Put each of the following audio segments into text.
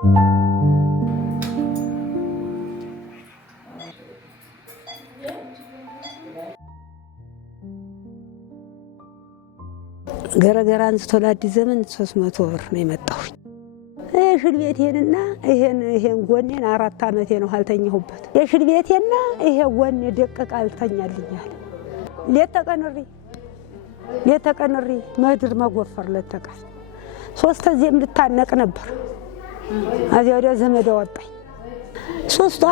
ገረገራ አንስቶ ለአዲስ ዘመን 300 ብር ነው የመጣው። የሽል ቤቴንና ይሄን ጎኔን 4 አመቴ ነው አልተኛሁበት። የሽል ቤቴና ይሄ ጎኔ ደቀቅ አልተኛልኛል። ሌት ተቀን ምድር መጎፈር ለተቀን 3 ጊዜም ልታነቅ ነበር። አዚያ ወዲያ ዘመድ ወጣኝ 3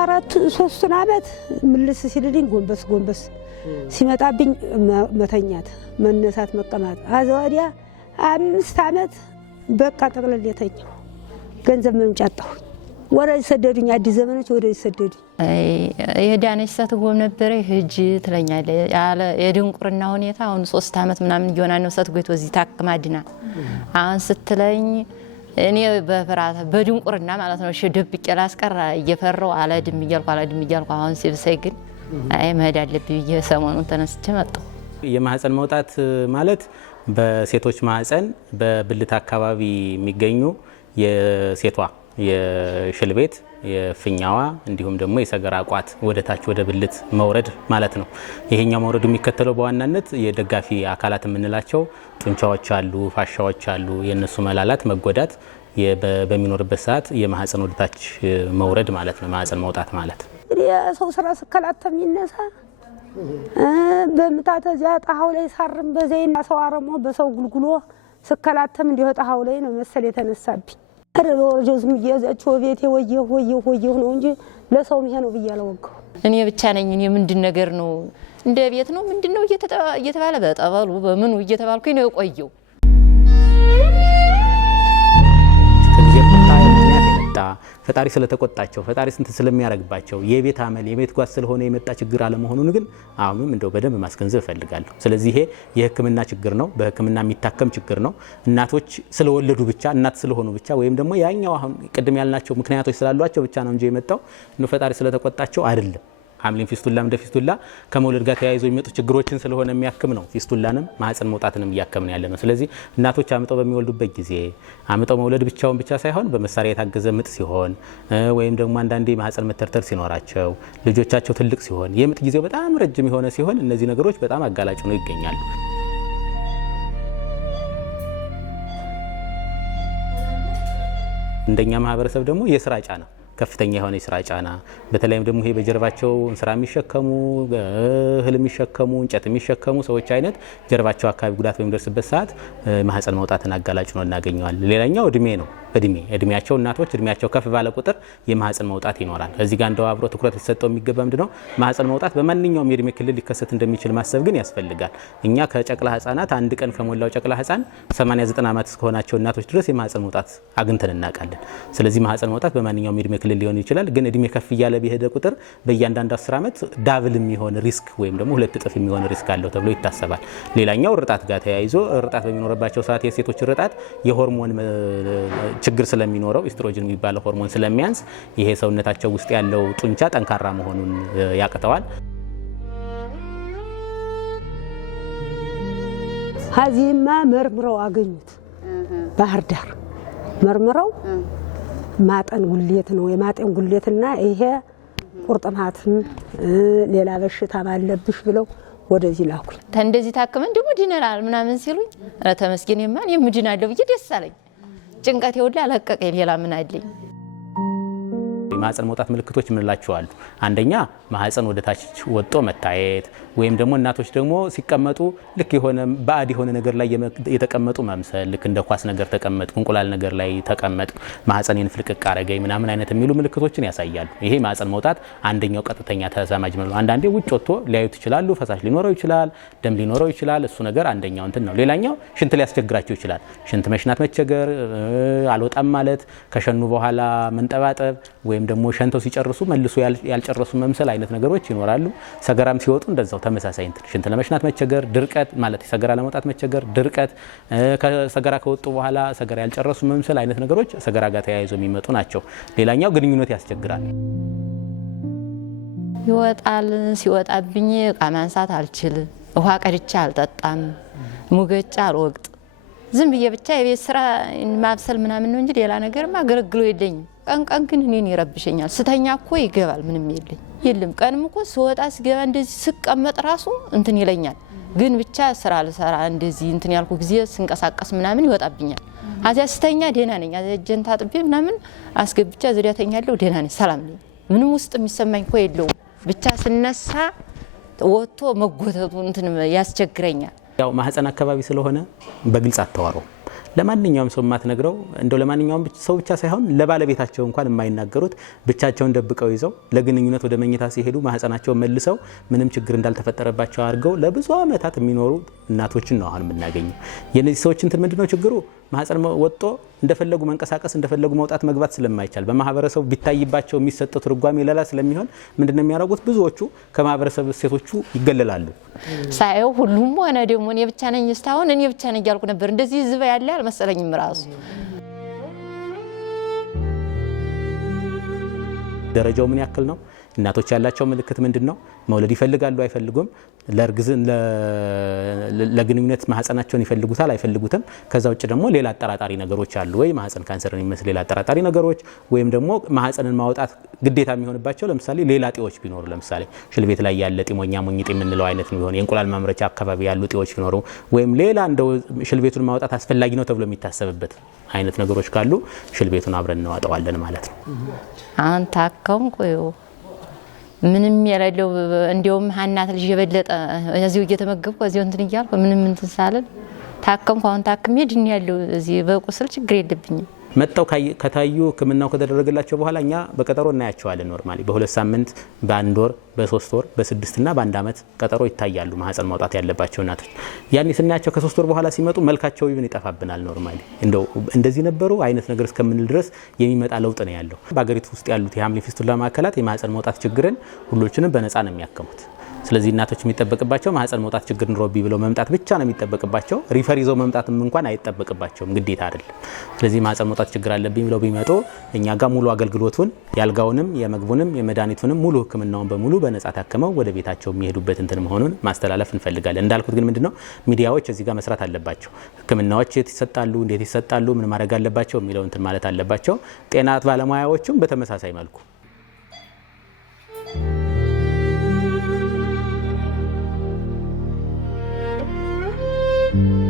አመት ምልስ ሲልልኝ ጎንበስ ሲመጣብኝ መተኛት መነሳት መቀማት አዚያ ወዲያ 5 አመት በቃ ጠቅለል የተኛው ገንዘብ መንጫጣው ወደ ሰደዱኝ አዲስ ዘመኖች ወደ ሰደዱኝ የዳነች ሰትጎም ነበር ህጅ ትለኛለ ያለ የድንቁርና ሁኔታ አሁን 3 አመት ምናምን ይሆና ነው ሰትጎይቶ እዚህ ታከማድና አሁን ስትለኝ እኔ በፍራታ በድንቁርና ማለት ነው ደብቄ ላስቀር እየፈራው አላድም እያልኩ አሁን ሲብሰይ ግን አይ መሄድ አለብኝ ሰሞኑን ተነስቼ መጣሁ። የማህፀን መውጣት ማለት በሴቶች ማህፀን በብልት አካባቢ የሚገኙ የሴቷ የሽል ቤት የፍኛዋ እንዲሁም ደግሞ የሰገራ ቋት ወደታች ወደ ብልት መውረድ ማለት ነው። ይሄኛው መውረዱ የሚከተለው በዋናነት የደጋፊ አካላት የምንላቸው ጡንቻዎች አሉ፣ ፋሻዎች አሉ። የነሱ መላላት መጎዳት በሚኖርበት ሰዓት የማህፀን ወደታች መውረድ ማለት ነው ማህፀን መውጣት ማለት። የሰው ስራ ስከላተም ይነሳ በምታተዚያ ጣሃው ላይ ሳርም በዘይና ሰው አረሞ በሰው ጉልጉሎ ስከላተም እንዲሁ ጣሃው ላይ ነው መሰል የተነሳብኝ። ረሮጆዝም ይያዛቸው ቤቴ ወየው ነው እንጂ ለሰው ይሄ ነው ብያለወቀው እኔ ብቻ ነኝ። እኔ ምንድን ነገር ነው እንደ ቤት ነው ምንድነው እየተባለ በጠበሉ በምኑ እየተባልኩኝ ነው የቆየው። ፈጣሪ ስለተቆጣቸው ፈጣሪ ስንት ስለሚያረግባቸው የቤት አመል የቤት ጓዝ ስለሆነ የመጣ ችግር አለመሆኑን ግን አሁንም እንደው በደንብ ማስገንዘብ ፈልጋለሁ። ስለዚህ ይሄ የህክምና ችግር ነው፣ በህክምና የሚታከም ችግር ነው። እናቶች ስለወለዱ ብቻ እናት ስለሆኑ ብቻ ወይም ደግሞ ያኛው አሁን ቅድም ያልናቸው ምክንያቶች ስላሏቸው ብቻ ነው እንጂ የመጣው ነው ፈጣሪ ስለተቆጣቸው አይደለም። ሐምሊን ፊስቱላ እንደ ፊስቱላ ከመውለድ ጋር ተያይዞ የሚመጡ ችግሮችን ስለሆነ የሚያክም ነው። ፊስቱላንም ማህፀን መውጣትንም እያከምን ያለ ነው። ስለዚህ እናቶች አምጠው በሚወልዱበት ጊዜ አምጠው መውለድ ብቻውን ብቻ ሳይሆን በመሳሪያ የታገዘ ምጥ ሲሆን ወይም ደግሞ አንዳንዴ ማህፀን መተርተር ሲኖራቸው ልጆቻቸው ትልቅ ሲሆን የምጥ ጊዜው በጣም ረጅም የሆነ ሲሆን እነዚህ ነገሮች በጣም አጋላጭ ነው ይገኛሉ። እንደኛ ማህበረሰብ ደግሞ የስራ ጫና ከፍተኛ የሆነ የስራ ጫና በተለይም ደግሞ ይሄ በጀርባቸው እንስራ የሚሸከሙ እህል የሚሸከሙ እንጨት የሚሸከሙ ሰዎች አይነት ጀርባቸው አካባቢ ጉዳት በሚደርስበት ሰዓት ማህፀን መውጣትን አጋላጭ ነው እናገኘዋለን። ሌላኛው እድሜ ነው። እድሜያቸው እናቶች እድሜያቸው ከፍ ባለ ቁጥር የማህፀን መውጣት ይኖራል። እዚህ ጋር እንደው አብሮ ትኩረት ሊሰጠው የሚገባ ምንድነው ማህፀን መውጣት በማንኛውም የእድሜ ክልል ሊከሰት እንደሚችል ማሰብ ግን ያስፈልጋል። እኛ ከጨቅላ ህፃናት አንድ ቀን ከሞላው ጨቅላ ህፃን 89 ዓመት እስከሆናቸው እናቶች ድረስ የማህፀን መውጣት አግኝተን እናውቃለን። ስለዚህ ማህፀን መውጣት በማንኛውም የእድሜ ክልል ሊሆን ይችላል። ግን እድሜ ከፍ እያለ በሄደ ቁጥር በእያንዳንዱ 10 ዓመት ዳብል የሚሆን ሪስክ ወይም ደግሞ 2 እጥፍ የሚሆን ሪስክ አለው ተብሎ ይታሰባል። ሌላኛው ርጣት ጋር ተያይዞ ርጣት በሚኖርባቸው ሰዓት የሴቶች ርጣት የሆርሞን ችግር ስለሚኖረው ኢስትሮጅን የሚባለው ሆርሞን ስለሚያንስ ይሄ ሰውነታቸው ውስጥ ያለው ጡንቻ ጠንካራ መሆኑን ያቅተዋል። ሀዚማ መርምረው አገኙት። ባህር ዳር መርምረው ማጠን ጉሌት ነው የማጠን ጉሌትና ይሄ ቁርጥማትም ሌላ በሽታ ማለብሽ ብለው ወደዚህ ላኩኝ። እንደዚህ ታከመን ደግሞ ድነናል ምናምን ሲሉኝ ተመስገን የማን የምድናለው ብዬ ደስ አለኝ። ጭንቀት ይወላ ለቀቀኝ። ሌላ ምን አለኝ? ማህፀን መውጣት ምልክቶች ምን ላችኋል? አንደኛ ማህፀን ወደታች ወጦ መታየት ወይም ደግሞ እናቶች ደግሞ ሲቀመጡ ልክ የሆነ ባዕድ የሆነ ነገር ላይ የተቀመጡ መምሰል፣ ልክ እንደ ኳስ ነገር ተቀመጡ፣ እንቁላል ነገር ላይ ተቀመጡ፣ ማህፀኔን ፍልቅቅ አረገኝ ምናምን አይነት የሚሉ ምልክቶችን ያሳያሉ። ይሄ ማህፀን መውጣት አንደኛው ቀጥተኛ ተዛማጅ ነው። አንዳንዴ ውጭ ወጥቶ ሊያዩት ይችላሉ። ፈሳሽ ሊኖረው ይችላል፣ ደም ሊኖረው ይችላል። እሱ ነገር አንደኛው እንትን ነው። ሌላኛው ሽንት ሊያስቸግራቸው ይችላል። ሽንት መሽናት መቸገር፣ አልወጣም ማለት፣ ከሸኑ በኋላ መንጠባጠብ ወይም ደግሞ ሸንተው ሲጨርሱ መልሶ ያልጨረሱ መምሰል አይነት ነገሮች ይኖራሉ። ሰገራም ሲወጡ እንደዛው ተመሳሳይ እንትን ሽንት ለመሽናት መቸገር፣ ድርቀት ማለት ሰገራ ለመውጣት መቸገር፣ ድርቀት፣ ከሰገራ ከወጡ በኋላ ሰገራ ያልጨረሱ መምሰል አይነት ነገሮች ሰገራ ጋር ተያይዞ የሚመጡ ናቸው። ሌላኛው ግንኙነት ያስቸግራል። ይወጣል። ሲወጣብኝ ዕቃ ማንሳት አልችል፣ ውሃ ቀድቻ አልጠጣም፣ ሙገጫ አልወቅጥ፣ ዝም ብዬ ብቻ የቤት ስራ ማብሰል ምናምን ነው እንጂ ሌላ ነገርማ አገለግሎ የለኝም። ቀን ግን እኔን ይረብሸኛል። ስተኛ እኮ ይገባል ምንም የለም። ቀንም እኮ ስወጣ ስገባ እንደዚህ ስቀመጥ ራሱ እንትን ይለኛል። ግን ብቻ ስራ ልሰራ እንደዚህ እንትን ያልኩ ጊዜ ስንቀሳቀስ ምናምን ይወጣብኛል። አዚያ ስተኛ ደህና ነኝ። አዚያ እጄን ታጥቤ ምናምን አስገብቻ ዘዲያ ተኛለሁ፣ ደህና ነኝ፣ ሰላም ነኝ። ምንም ውስጥ የሚሰማኝ እኮ የለውም። ብቻ ስነሳ ወጥቶ መጎተቱ እንትን ያስቸግረኛል። ያው ማህፀን አካባቢ ስለሆነ በግልጽ አታወራው። ለማንኛውም ሰው ማትነግረው እንደው ለማንኛውም ሰው ብቻ ሳይሆን ለባለቤታቸው እንኳን የማይናገሩት ብቻቸውን ደብቀው ይዘው ለግንኙነት ወደ መኝታ ሲሄዱ ማህፀናቸውን መልሰው ምንም ችግር እንዳልተፈጠረባቸው አድርገው ለብዙ ዓመታት የሚኖሩ እናቶችን ነው አሁን የምናገኘው። የነዚህ ሰዎች እንትን ምንድነው ችግሩ? ማህፀን ወጥቶ እንደፈለጉ መንቀሳቀስ እንደፈለጉ መውጣት መግባት ስለማይቻል በማህበረሰቡ ቢታይባቸው የሚሰጠው ትርጓሜ ሌላ ስለሚሆን ምንድነው የሚያደርጉት? ብዙዎቹ ከማህበረሰብ እሴቶቹ ይገለላሉ። ሳይው ሁሉም ሆነ ደግሞ እኔ ብቻ ነኝ እስካሁን እኔ ብቻ ነኝ እያልኩ ነበር። እንደዚህ ዝባ ያለ አልመሰለኝም ራሱ። ደረጃው ምን ያክል ነው? እናቶች ያላቸው ምልክት ምንድነው? መውለድ ይፈልጋሉ አይፈልጉም? ለግንኙነት ማህፀናቸውን ይፈልጉታል አይፈልጉትም? ከዛ ውጭ ደግሞ ሌላ አጠራጣሪ ነገሮች አሉ ወይ? ማህፀን ካንሰርን የሚመስል ሌላ አጠራጣሪ ነገሮች ወይም ደግሞ ማህፀንን ማውጣት ግዴታ የሚሆንባቸው ለምሳሌ ሌላ ጤዎች ቢኖሩ ለምሳሌ ሽልቤት ላይ ያለ ጢሞኛ ሙኝጥ የምንለው አይነት ነው። የእንቁላል ማምረቻ አካባቢ ያሉ ጤዎች ቢኖሩ ወይም ሌላ እንደው ሽልቤቱን ማውጣት አስፈላጊ ነው ተብሎ የሚታሰብበት አይነት ነገሮች ካሉ ሽልቤቱን አብረን እናወጣዋለን ማለት ነው። አንተ አከምኩ ምንም የሌለው እንደውም ሀናት ልጅ የበለጠ እዚሁ እየተመገብኩ እዚሁ እንትን እያልኩ ምንም እንትን ሳልል ታከምኩ። አሁን ታክሜ ድን ያለው እዚህ በቁስል ችግር የለብኝም። መጣው ከታዩ ሕክምናው ከተደረገላቸው በኋላ እኛ በቀጠሮ እናያቸዋለን። ኖርማሊ በ2 ሳምንት፣ በ1 ወር፣ በ3 ወር፣ በ6 እና በ1 ዓመት ቀጠሮ ይታያሉ ማህፀን ማውጣት ያለባቸው እናቶች። ያኔ ስናያቸው ከ3 ወር በኋላ ሲመጡ መልካቸው ይብን ይጠፋብናል። ኖርማሊ እንደዚህ ነበሩ አይነት ነገር እስከምንል ድረስ የሚመጣ ለውጥ ነው ያለው። በአገሪቱ ውስጥ ያሉት የሐምሌ ፊስቱላ ማዕከላት የማህፀን ማውጣት ችግርን ሁሎችንም በነፃ ነው የሚያከሙት። ስለዚህ እናቶች የሚጠበቅባቸው ማህፀን መውጣት ችግር ኑሮብኝ ብለው መምጣት ብቻ ነው የሚጠበቅባቸው። ሪፈር ይዘው መምጣትም እንኳን አይጠበቅባቸውም፣ ግዴታ አይደለም። ስለዚህ ማህፀን መውጣት ችግር አለብኝ ብለው ቢመጡ እኛ ጋር ሙሉ አገልግሎቱን ያልጋውንም የመግቡንም የመድኃኒቱንም ሙሉ ሕክምናውን በሙሉ በነፃ ታክመው ወደ ቤታቸው የሚሄዱበት እንትን መሆኑን ማስተላለፍ እንፈልጋለን። እንዳልኩት ግን ምንድነው ሚዲያዎች እዚህ ጋር መስራት አለባቸው። ሕክምናዎች የት ይሰጣሉ፣ እንዴት ይሰጣሉ፣ ምን ማድረግ አለባቸው የሚለው እንትን ማለት አለባቸው። ጤና ባለሙያዎችም በተመሳሳይ መልኩ Thank you.